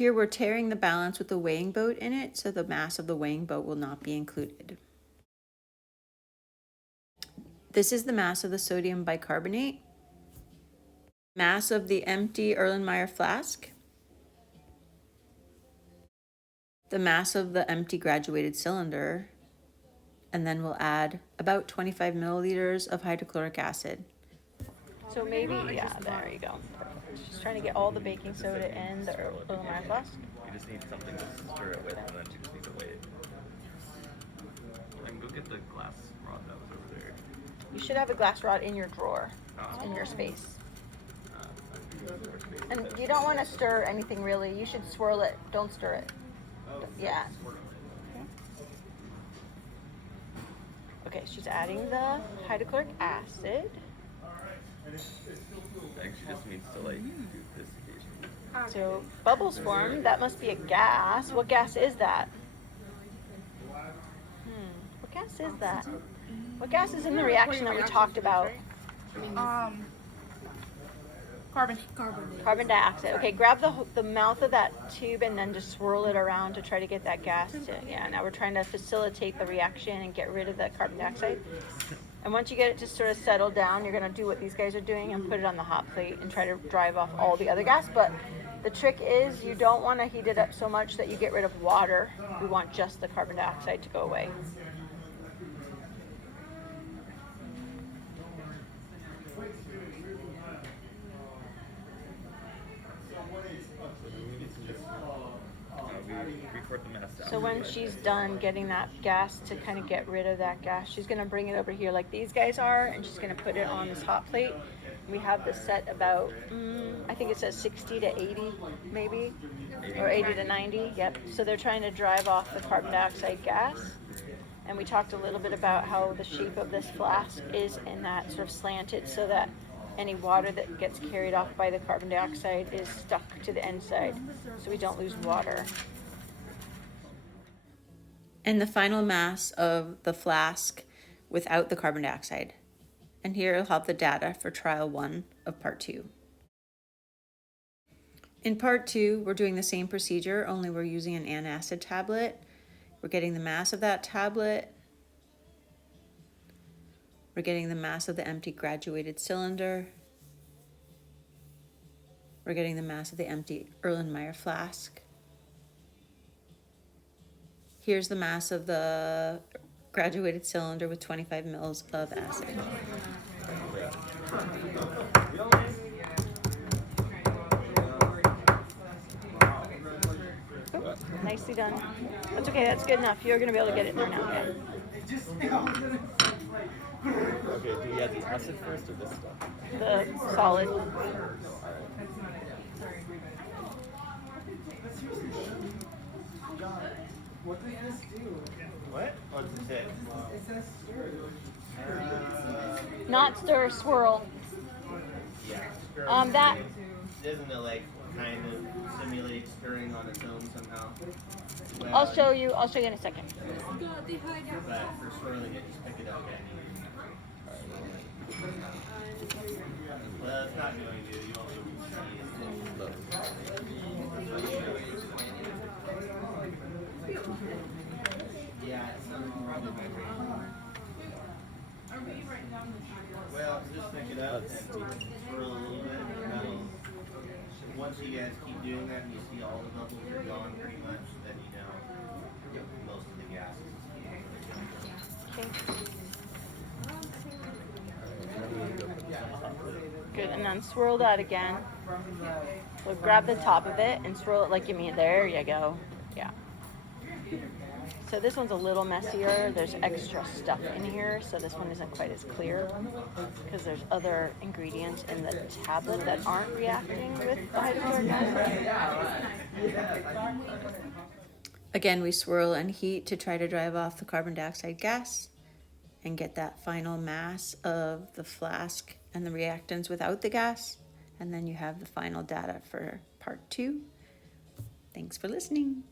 Here we're tearing the balance with the weighing boat in it, so the mass of the weighing boat will not be included. This is the mass of the sodium bicarbonate, mass of the empty Erlenmeyer flask, the mass of the empty graduated cylinder, and then we'll add about 25 milliliters of hydrochloric acid. So maybe, yeah, there you go. Perfect. Just trying to get all the baking soda in the Erlenmeyer flask. You just need something to stir it with, and then you just need to weigh it. And go get the glass rod that was over there. You should have a glass rod in your drawer, in your space. And you don't want to stir anything really. You should swirl it. Don't stir it. Yeah. Okay, she's adding the hydrochloric acid. Actually just means to like do this occasionally. So bubbles form. That must be a gas. What gas is that? What gas is that? What gas is in the reaction that we talked about? Carbon dioxide. Okay, grab the mouth of that tube and then just swirl it around to try to get that gas to, yeah, now we're trying to facilitate the reaction and get rid of that carbon dioxide. And once you get it to sort of settle down, you're going to do what these guys are doing and put it on the hot plate and try to drive off all the other gas. But the trick is you don't want to heat it up so much that you get rid of water. We want just the carbon dioxide to go away. So when she's done getting that gas to kind of get rid of that gas, she's going to bring it over here like these guys are, and she's going to put it on this hot plate. We have this set about, I think it says 60 to 80 maybe, or 80 to 90, yep. So they're trying to drive off the carbon dioxide gas. And we talked a little bit about how the shape of this flask is in that sort of slanted so that any water that gets carried off by the carbon dioxide is stuck to the inside, so we don't lose water. And the final mass of the flask without the carbon dioxide. And here I'll have the data for trial 1 of part 2. In part 2, we're doing the same procedure, only we're using an antacid tablet. We're getting the mass of that tablet. We're getting the mass of the empty graduated cylinder. We're getting the mass of the empty Erlenmeyer flask. Here's the mass of the graduated cylinder with 25 mils of acid. Oh, nicely done. That's okay, that's good enough. You're going to be able to get it in there now. Okay, do we add the acid first or this stuff? The solid. What does this do? What? What does it say? It says stir. Not stir, swirl. Yeah. That. Doesn't it like kind of simulate stirring on its own somehow? Well, I'll show you in a second. but for swirling it, just pick it up and well, it's not going to. You won't be able to see. Yeah. Well, just pick it up and swirl a little bit. Once you guys keep doing that and you see all the bubbles are gone pretty much, then you know most of the gas is Good, and then swirl that again. So grab the top of it and swirl it like you mean. There you go. Yeah. So this one's a little messier. There's extra stuff in here, so this one isn't quite as clear because there's other ingredients in the tablet that aren't reacting with the hydrochloric acid. Again, we swirl and heat to try to drive off the carbon dioxide gas and get that final mass of the flask and the reactants without the gas. And then you have the final data for part 2. Thanks for listening.